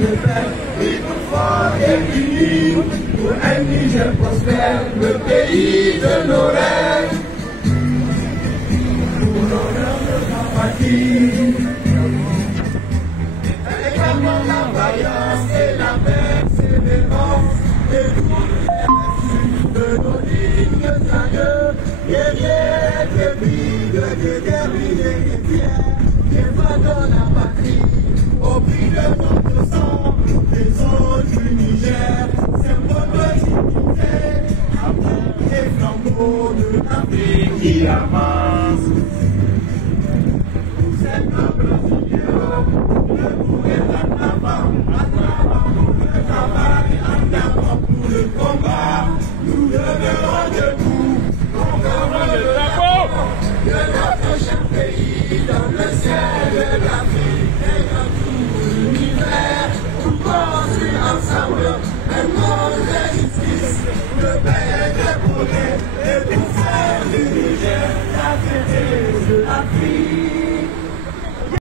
de paix, libre, fort et uni, pour un Niger prospère, le pays de nos rêves. Pour l'honneur de ma patrie, réclamons la vaillance et la persévérance de toutes les vertus de nos dignes aïeux, guerriers de vides, de guerriers et fiers, défendons la patrie au prix de notre sang, des eaux du Niger, symbole de dignité, après les flambeaux de l'Afrique qui avance. Pour ces nobles idéaux, debout et en avant pour le travail, en avant pour le combat, nous demeurons debout, conquérons le drapeau.